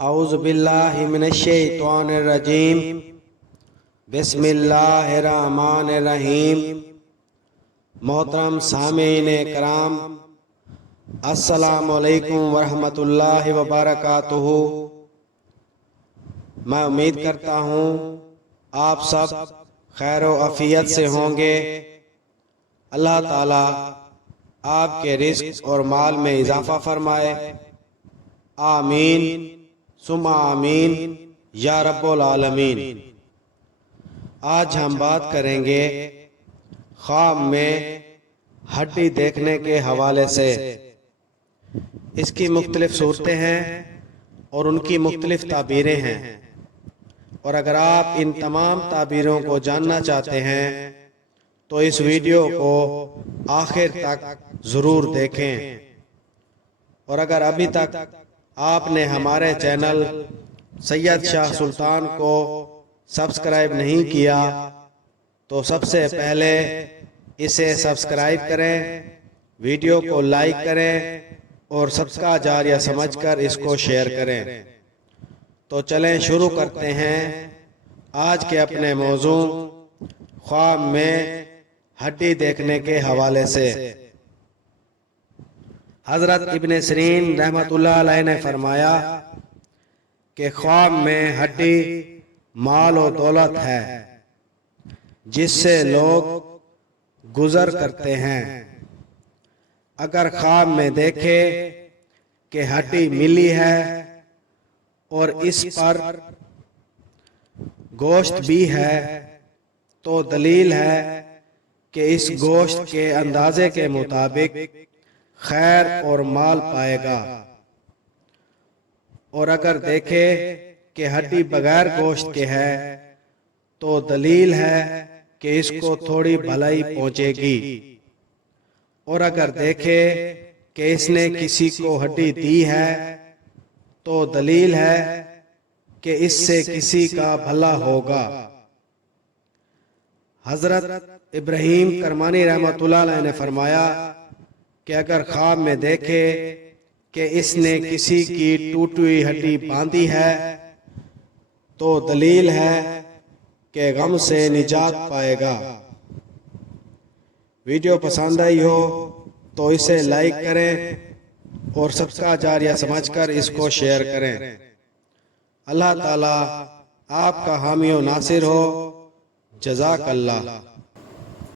اعوذ باللہ من الشیطان الرجیم بسم اللہ الرحمن الرحیم۔ محترم سامعین کرام، السلام علیکم ورحمۃ اللہ وبرکاتہ۔ میں امید کرتا ہوں آپ سب خیر و عافیت سے ہوں گے۔ اللہ تعالیٰ آپ کے رزق اور مال میں اضافہ فرمائے، آمین ثم آمین یا رب العالمین۔ آج ہم بات کریں گے خواب میں ہڈی دیکھنے کے حوالے سے۔ اس کی مختلف صورتیں ہیں اور ان کی مختلف تعبیریں ہیں، اور اگر آپ ان تمام تعبیروں کو جاننا چاہتے ہیں تو اس ویڈیو کو آخر تک ضرور دیکھیں، اور اگر ابھی تک آپ نے ہمارے چینل سید شاہ سلطان کو سبسکرائب نہیں کیا تو سب سے پہلے اسے سبسکرائب کریں، ویڈیو کو لائک کریں اور صدقہ جاریہ سمجھ کر اس کو شیئر کریں۔ تو چلیں شروع کرتے ہیں آج کے اپنے موضوع خواب میں ہڈی دیکھنے کے حوالے سے۔ حضرت ابن سیرین رحمۃ اللہ علیہ نے فرمایا کہ خواب میں ہڈی مال و دولت ہے جس سے لوگ گزر کرتے ہیں۔ اگر خواب میں دیکھے کہ ہڈی ملی ہے اور اس پر گوشت بھی ہے تو دلیل ہے کہ اس گوشت کے اندازے کے مطابق خیر اور مال پائے گا، اور اگر دیکھے کہ ہڈی بغیر گوشت کے ہے تو دلیل ہے کہ اس کو تھوڑی بھلائی پہنچے گی، اور اگر دیکھے کہ اس نے کسی کو ہڈی دی ہے تو دلیل ہے کہ اس سے کسی کا بھلا ہوگا۔ حضرت ابراہیم کرمانی رحمۃ اللہ علیہ نے فرمایا کہ اگر خواب میں دیکھے کہ اس نے کسی کی ٹوٹی ہوئی ہڈی باندھی ہے تو دلیل ہے کہ غم سے نجات پائے گا۔ ویڈیو پسند آئی ہو تو اسے لائک کریں اور صدقہ جاریہ سمجھ کر اس کو شیئر کریں۔ اللہ تعالیٰ آپ کا حامی و ناصر ہو۔ جزاک اللہ۔